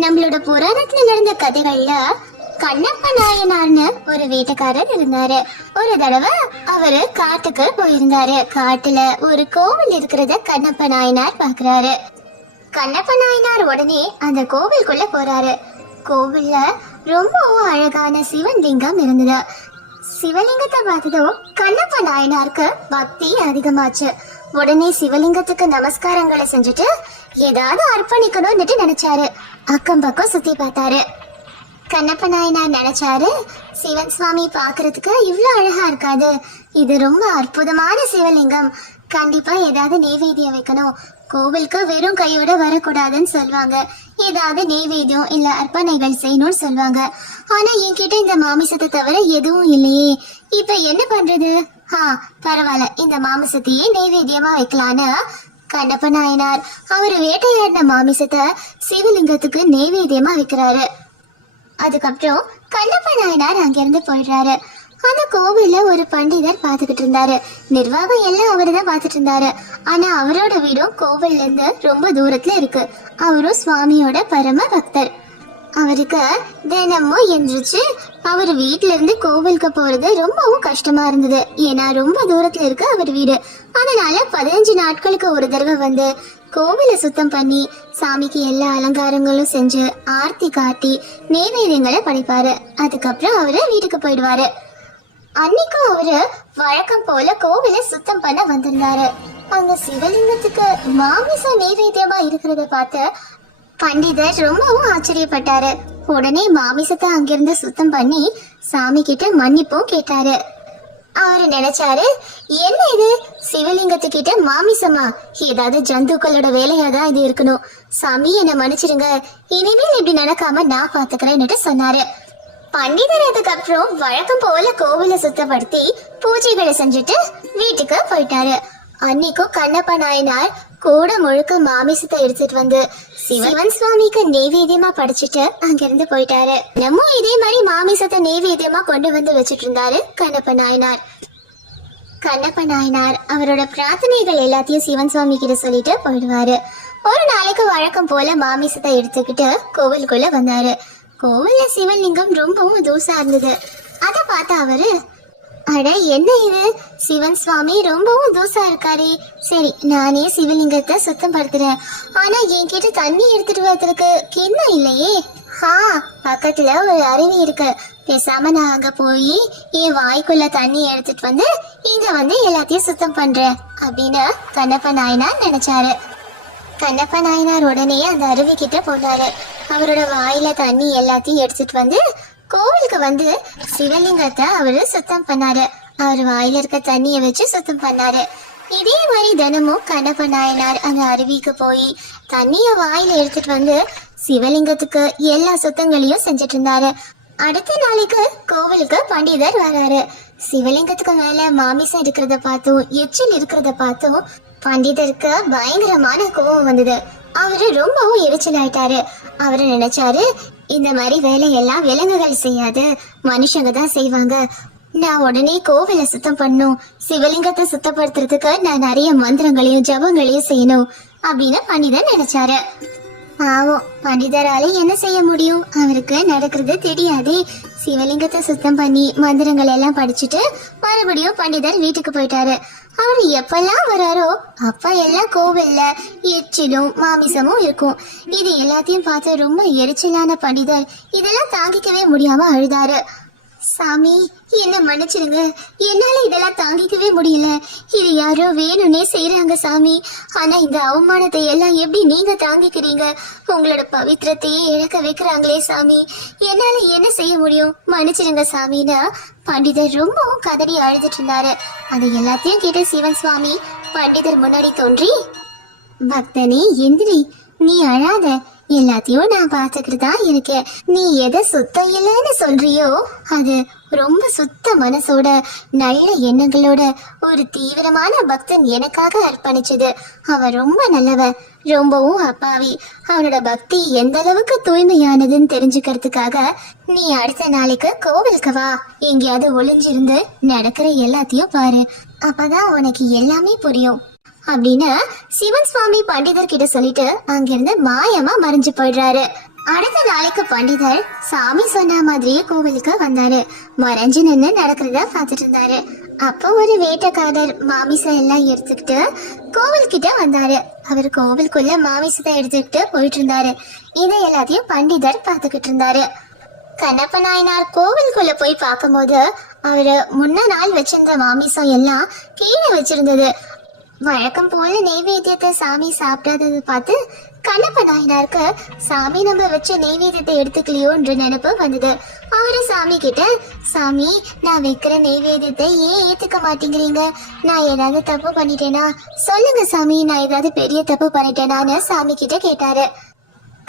நம்மளோட புராணத்துல நடந்த கதைகள்ல கண்ணப்ப நாயனார்னு ஒரு வீட்டுக்காரர் இருந்தாரு. ஒரு தடவை அவரு காட்டுக்கு போயிருந்தாரு. காட்டுல ஒரு கோவில் இருக்கிறத கண்ணப்ப நாயனார் பாக்குறாரு. கண்ணப்ப நாயனார் உடனே அந்த கோவிலுக்குள்ள போறாரு. கோவில்ல ரொம்பவும் அழகான சிவன் லிங்கம் இருந்தது. சிவலிங்கத்தை பார்த்ததும் கண்ணப்ப நாயனாருக்கு பக்தி அதிகமாச்சு. உடனே சிவலிங்கத்துக்கு நமஸ்காரங்களை செஞ்சுட்டு ஏதாவது அர்ப்பணிக்கணும்னுட்டு நினைச்சாரு. அக்கம் பக்கம் சுத்தி பார்த்தாரு. கண்ணப்ப நாயனார் நினைச்சாரு சிவன் சுவாமி பாக்குறதுக்கு இவ்வளோ அழகா இருக்காது. இது ரொம்ப அற்புதமான சிவலிங்கம். கண்டிப்பா ஏதாவது நெய்வேத்தியம் வைக்கணும். கோவிலுக்கு வெறும் கையோட வரக்கூடாதுன்னு சொல்லுவாங்க. ஏதாவது நெய்வேத்தியம் இல்ல அர்ப்பணைகள் செய்யணும்னு சொல்லுவாங்க. ஆனா என்கிட்ட இந்த மாமிசத்தை தவிர எதுவும் இல்லையே. இப்ப என்ன பண்றது? ஆ பரவாயில்ல. இந்த மாமிசத்தையே நெய்வேத்தியமா வைக்கலான்னு கண்ணப்ப நாயனார் அவர் வேட்டையாடின மாமிசத்தை சிவலிங்கத்துக்கு நெய்வேத்தியமா வைக்கிறாரு. அதுக்கப்புறம் கண்ணப்ப நாயனார் அங்கிருந்து போயிடுறாரு. அந்த கோவில்ல ஒரு பண்டிதர் பாத்துக்கிட்டு இருந்தாரு. நிர்வாகம் எல்லாம் அவரு தான் இருந்தாரு. ஆனா அவரோட வீடும் கோவில்ல இருந்து ரொம்ப தூரத்துல இருக்கு. அவரும் சுவாமியோட பரம பக்தர். அவருக்கு தினமும் எந்திரிச்சு அவர் வீட்ல இருந்து கோவிலுக்கு போறது ரொம்பவும் கஷ்டமா இருந்தது. ஏன்னா ரொம்ப தூரத்துல இருக்கு அவர் வீடு. அதனால பதினஞ்சு நாட்களுக்கு ஒரு தடவை வந்து கோவிலை சுத்தம் பண்ணி சாமிக்கு எல்லா அலங்காரங்களும் செஞ்சு ஆர்த்தி காட்டி நெய்வேத்தியங்களை படைப்பாரு. அதுக்கப்புறம் அவரு வீட்டுக்கு போயிடுவாரு. அன்னைக்கும் அவரு வழக்கம் போல கோவிலை சுத்தம் பண்ண வந்திருந்தாரு. அங்க சிவலிங்கத்துக்கு மாமிச நெய்வேத்தியமா இருக்கிறத பார்த்து பண்டிதர் ரொம்பவும் ஆச்சரியப்பட்டாரு. உடனே மாமிசத்தை அங்கிருந்து சுத்தம் பண்ணி சாமி கிட்ட மன்னிப்பும் கேட்டாரு. அவரு நினைச்சாரு என்ன இது? சிவலிங்கத்துக்கிட்ட மாமிசமா? ஏதாவது ஜந்துக்களோட வேலையா தான் இது இருக்கணும். சாமி என்ன மன்னிச்சிருங்க. இனிமேல் இப்படி நடக்காம நான் பாத்துக்கிறேன்னுட்டு சொன்னாரு. பண்டிதர் அதுக்கப்புறம் வழக்கம் போல கோவிலை சுத்தப்படுத்தி பூஜைகளை செஞ்சுட்டு வீட்டுக்கு போயிட்டாரு. அன்னைக்கும் கண்ணப்ப நாயனார் கூட முழுக்க மாமிசத்தை எடுத்துட்டு வந்து சிவன். சுவாமிக்கு நெய்வேத்தியமா படிச்சுட்டு அங்கிருந்து போயிட்டாரு. நம்ம இதே மாதிரி மாமிசத்தை நெய்வேத்தியமா கொண்டு வந்து வச்சிட்டு இருந்தாரு கண்ணப்ப நாயனார். கண்ணப்ப நாயனார் அவரோட பிரார்த்தனைகள் எல்லாத்தையும் சிவன் சுவாமி கிட்ட சொல்லிட்டு போயிடுவாரு. ஒரு நாளைக்கு வழக்கம் போல மாமிசத்தை எடுத்துக்கிட்டு கோவிலுக்குள்ள வந்தாரு. கோவில்ல சிவலிங்கம் ரொம்பவும் தூசா இருந்தது. அதை பார்த்தா அவரு அட என்ன இது? சிவன் சுவாமி ரொம்பவும் தூசா இருக்காரே. சரி நானே சிவலிங்கத்தை சுத்தம் படுத்துறேன் ஆனா என்கிட்ட தண்ணி எடுத்துட்டு வரதுக்கு கிண்ணம் இல்லையே. ஹா பக்கத்துல ஒரு அருவி இருக்கு. பேசாம நான் அங்க போய் என் வாய்க்குள்ள தண்ணி எடுத்துட்டு வந்து இங்க வந்து எல்லாத்தையும் சுத்தம் பண்றேன் அப்படின்னு கண்ணப்ப நாயனார் நினைச்சாரு. கண்ணப்ப நாயனார் உடனே அந்த அருவி கிட்ட போனாரு. அவரோட வாயில தண்ணி எல்லாத்தையும் எடுத்துட்டு வந்து கோவிலுக்கு வந்து சிவலிங்கத்தை அவரு சுத்தம் பண்ணாரு. அவர் வாயில இருக்க தண்ணிய வச்சு சுத்தம் பண்ணாரு. இதே மாதிரி தினமும் கண்ணப்ப நாயனார் அந்த அருவிக்கு போய் தண்ணிய வாயில எடுத்துட்டு வந்து சிவலிங்கத்துக்கு எல்லா சுத்தங்களையும் செஞ்சுட்டு இருந்தாரு. அடுத்த நாளைக்கு கோவிலுக்கு பண்டிதர் வராரு. சிவலிங்கத்துக்கு மேல மாமிசம் இருக்கிறத பார்த்தும் எச்சில் இருக்கிறத பார்த்தும் பண்டிதருக்கு பயங்கரமான கோபம் வந்தது. அவரு ரொம்பவும் எரிச்சல் ஆயிட்டாரு அவரு நினைச்சாரு இந்த மாதிரி வேலையெல்லாம் விலங்குகள் செய்யாது. மனுஷங்க தான் செய்வாங்க. நான் உடனே கோவில சுத்தம் பண்ணும். சிவலிங்கத்தை சுத்தப்படுத்துறதுக்கு நான் நிறைய மந்திரங்களையும் ஜபங்களையும் செய்யணும் அப்படின்னு பண்டிதர் நினைச்சாரு. பாவம் பண்டிதரால என்ன செய்ய முடியும்? அவருக்கு நடக்கிறது தெரியாதே. சிவலிங்கத்தை சுத்தம் பண்ணி மந்திரங்கள் எல்லாம் படிச்சுட்டு மறுபடியும் பண்டிதர் வீட்டுக்கு போயிட்டாரு. அவர் எப்பெல்லாம் வராரோ அப்ப எல்லாம் கோவில்ல எச்சிலும் மாமிசமும் இருக்கும். இது எல்லாத்தையும் பார்த்து ரொம்ப எரிச்சலான பண்டிதர் இதெல்லாம் தாங்கிக்கவே முடியாம அழுதாரு. சாமி என்ன மன்னிச்சிடுங்க. என்னால இதெல்லாம் தாங்கிக்கவே முடியல. இது யாரோ வேணும்னே செய்யறாங்க சாமி. ஆனா இந்த அவமானத்தை எல்லாம் எப்படி நீங்க தாங்கிக்கிறீங்க? உங்களோட பவித்திரத்தையே இழக்க வைக்கிறாங்களே சாமி. என்னால என்ன செய்ய முடியும்? மன்னிச்சிருங்க சாமினா. பண்டிதர் ரொம்பவும் கதறி அழுதுட்டு இருந்தாரு. அது எல்லாத்தையும் கேட்ட சிவன் சுவாமி பண்டிதர் முன்னாடி தோன்றி பக்தனே எந்திரி நீ அழாத. எல்லாத்தையும் நான் பார்த்துக்கிட்டு தான் இருக்கேன். நீ எதை சுத்தம் இல்லைன்னு சொல்றியோ அது ரொம்ப சுத்த மனசோட நல்ல எண்ணங்களோட ஒரு தீவிரமான பக்தன் எனக்காக அர்ப்பணிச்சது. அவன் ரொம்ப நல்லவன் ரொம்பவும் அப்பாவி. அவனோட பக்தி எந்த அளவுக்கு தூய்மையானதுன்னு தெரிஞ்சுக்கிறதுக்காக நீ அடுத்த நாளைக்கு கோவிலுக்கு வா. எங்கேயாவது ஒளிஞ்சிருந்து நடக்கிற எல்லாத்தையும் பாரு. அப்பதான் உனக்கு எல்லாமே புரியும். அப்படின்னு சிவன் சுவாமி பண்டிதர் கிட்ட சொல்லிட்டு அங்கிருந்து மாயமா மறைஞ்சு போயிடுறாரு. அடுத்த நாளைக்கு பண்டிதர் சாமி சொன்ன மாதிரியே கோவிலுக்கு வந்தாரு. மறைஞ்சு நின்று நடக்கிறத பார்த்துட்டு இருந்தாரு. அப்போ ஒரு வேட்டைக்காரர் மாமிசம் எல்லாம் எடுத்துக்கிட்டு கோவில் கிட்ட வந்தாரு. அவர் கோவிலுக்குள்ள மாமிசத்தை எடுத்துக்கிட்டு போயிட்டு இருந்தாரு. இதை எல்லாத்தையும் பண்டிதர் பார்த்துக்கிட்டு இருந்தாரு. கண்ணப்ப நாயனார் கோவிலுக்குள்ள போய் பார்க்கும்போது அவரு முன்ன நாள் வச்சிருந்த மாமிசம் எல்லாம் கீழே வச்சிருந்தது. வழக்கம் போல நெய்வேத்தியத்தை சாமி சாப்பிடாதது பார்த்து கண்ணப்ப நாயனாருக்கு சாமி நம்ம வச்ச நெய்வேத்தியத்தை எடுத்துக்கலையோன்ற நினைப்பு வந்தது. அவரு சாமி கிட்ட சாமி நான் வைக்கிற நெய்வேத்தியத்தை ஏன் ஏத்துக்க மாட்டேங்கிறீங்க? நான் ஏதாவது தப்பு பண்ணிட்டேனா? சொல்லுங்க சாமி நான் ஏதாவது பெரிய தப்பு பண்ணிட்டேனான்னு சாமி கிட்ட கேட்டாரு.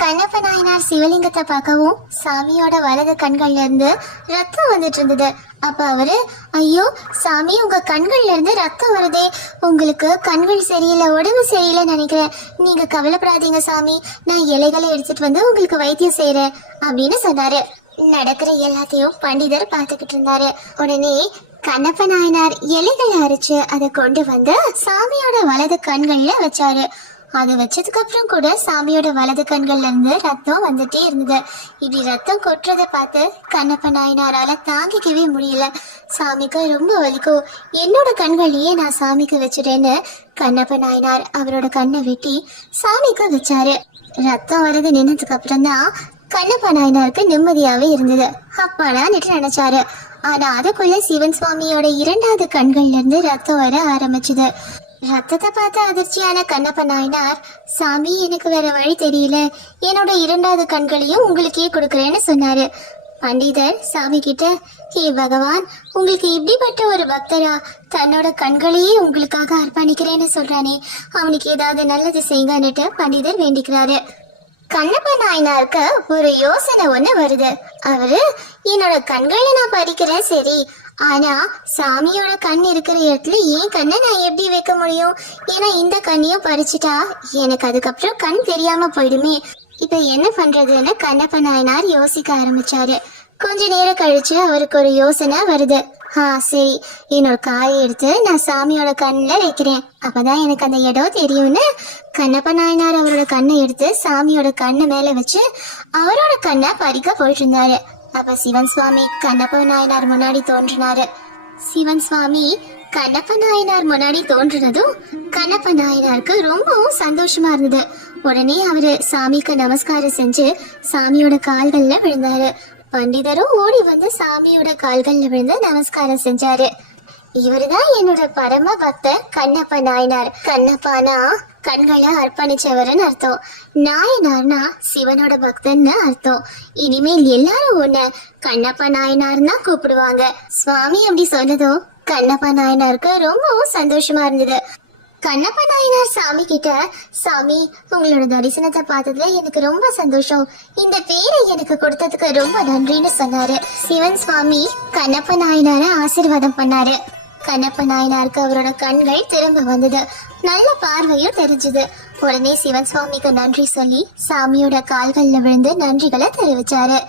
கண்ணப்ப நாயனார் சிவலிங்கத்தை பார்க்கவும் சாமியோட வலது கண்கள்ல இருந்து ரத்தம் வந்துட்டு இருந்தது. அப்ப அவரு ஐயோ சாமி உங்க கண்கள்ல இருந்து ரத்தம் வருதே. உங்களுக்கு கண்கள் சரியில்லை உடம்பு சரியில்லை நினைக்கிறேன். நீங்க கவலைப்படாதீங்க சாமி. நான் இலைகளை எடுத்துட்டு வந்து உங்களுக்கு வைத்தியம் செய்யறேன் அப்படின்னு சொன்னாரு. நடக்கிற எல்லாத்தையும் பண்டிதர் பார்த்துக்கிட்டு இருந்தாரு. உடனே கண்ணப்ப நாயனார் இலைகளை அரைச்சு அதை கொண்டு வந்து சாமியோட வலது கண்கள்ல வச்சாரு. அது வச்சதுக்கு அப்புறம் கூட சாமியோட வலது கண்கள்ல இருந்து ரத்தம் வந்துட்டே இருந்தது. இப்படி ரத்தம் கொட்டுறத பார்த்து கண்ணப்ப நாயனாரால தாங்கிக்கவே முடியல. சாமிக்கு ரொம்ப வலிக்கும். என்னோட கண்கள்லயே நான் சாமிக்கு வச்சிட்டேன்னு கண்ணப்ப நாயனார் அவரோட கண்ணை வெட்டி சாமிக்கு வச்சாரு. ரத்தம் வரது நின்னதுக்கு அப்புறம் தான் கண்ணப்ப நாயனாருக்கு நிம்மதியாவே இருந்தது. அப்பாடான்னுட்டு நினைச்சாரு. ஆனா அதுக்குள்ள சிவன் சுவாமியோட இரண்டாவது கண்கள்ல இருந்து ரத்தம் வர ஆரம்பிச்சது. ரத்தத்தை பார்த்து அதிர்ச்சியான கண்ணப்ப நாயனார் சாமி எனக்கு வேற வழி தெரியல. என்னோட இரண்டாவது கண்களையும் உங்களுக்கே கொடுக்குறேன்னு சொன்னாரு. பண்டிதர் சாமி கிட்ட ஹே பகவான் உங்களுக்கு இப்படிப்பட்ட ஒரு பக்தரா தன்னோட கண்களையே உங்களுக்காக அர்ப்பணிக்கிறேன்னு சொல்றானே. அவனுக்கு ஏதாவது நல்லது செய்யுங்கன்னுட்டு பண்டிதர் வேண்டிக்கிறாரு. கண்ணப்ப நாயனாருக்கு ஒரு யோசனை ஒண்ணு வருது. அவரு என்னோட கண்களை நான் பறிக்கிறேன் சரி. ஆனா சாமியோட கண் இருக்கிற இடத்துல ஏன் கண்ணை நான் எப்படி வைக்க முடியும்? ஏன்னா இந்த கண்ணையும் பறிச்சுட்டா எனக்கு அதுக்கப்புறம் கண் தெரியாம போயிடுமே. இப்ப என்ன பண்றதுன்னு கண்ணப்ப நாயனார் யோசிக்க ஆரம்பிச்சாரு. கொஞ்ச நேரம் கழிச்சு அவருக்கு ஒரு யோசனை வருது. ஆ சரி. என்னோட காயை எடுத்து நான் சாமியோட கண்ணில் வைக்கிறேன். அப்பதான் எனக்கு அந்த இடம் தெரியும்னு. கண்ணப்ப நாயனார் அவரோட கண்ணை எடுத்து சாமியோட கண்ணு மேல வச்சு அவரோட கண்ணை பறிக்க போயிட்டு இருந்தாரு. அப்ப சிவன் சுவாமி கண்ணப்ப நாயனார் முன்னாடி தோன்றினாரு. சிவன் சுவாமி கண்ணப்ப நாயனார் முன்னாடி தோன்றினதும் கண்ணப்ப நாயனாருக்கு ரொம்பவும் சந்தோஷமா இருந்தது. உடனே அவரு சாமிக்கு நமஸ்காரம் செஞ்சு சாமியோட கால்கள்ல விழுந்தாரு. பண்டிதரும் ஓடி வந்து சாமியோட கால்கள்ல விழுந்து நமஸ்காரம் செஞ்சாரு. இவருதான் என்னோட பரம பக்தர் கண்ணப்ப நாயனார். கண்ணப்பானா கண்களை அர்ப்பணிச்சவர்னு அர்த்தம். நாயனார்னா சிவனோட பக்தன்னு அர்த்தம். இனிமேல் எல்லாரும் உன்னை கண்ணப்ப நாயனார்னா கூப்பிடுவாங்க. சுவாமி அப்படி சொன்னதும் கண்ணப்ப நாயனாருக்கு ரொம்பவும் சந்தோஷமா இருந்தது. கண்ணப்ப நாயனார் சாமி கிட்ட சாமி உங்களோட தரிசனத்தை பார்த்ததுல எனக்கு ரொம்ப சந்தோஷம். இந்த பேரை எனக்கு கொடுத்ததுக்கு ரொம்ப நன்றின்னு சொன்னாரு. சிவன் சுவாமி கண்ணப்ப நாயனார ஆசிர்வாதம் பண்ணாரு. கண்ணப்ப நாயனாருக்கு அவரோட கண்கள் திரும்ப வந்தது. நல்ல பார்வையும் தெரிஞ்சுது. உடனே சிவன் சுவாமிக்கு நன்றி சொல்லி சாமியோட கால்கள்ல விழுந்து நன்றிகளை தெரிவிச்சாரு.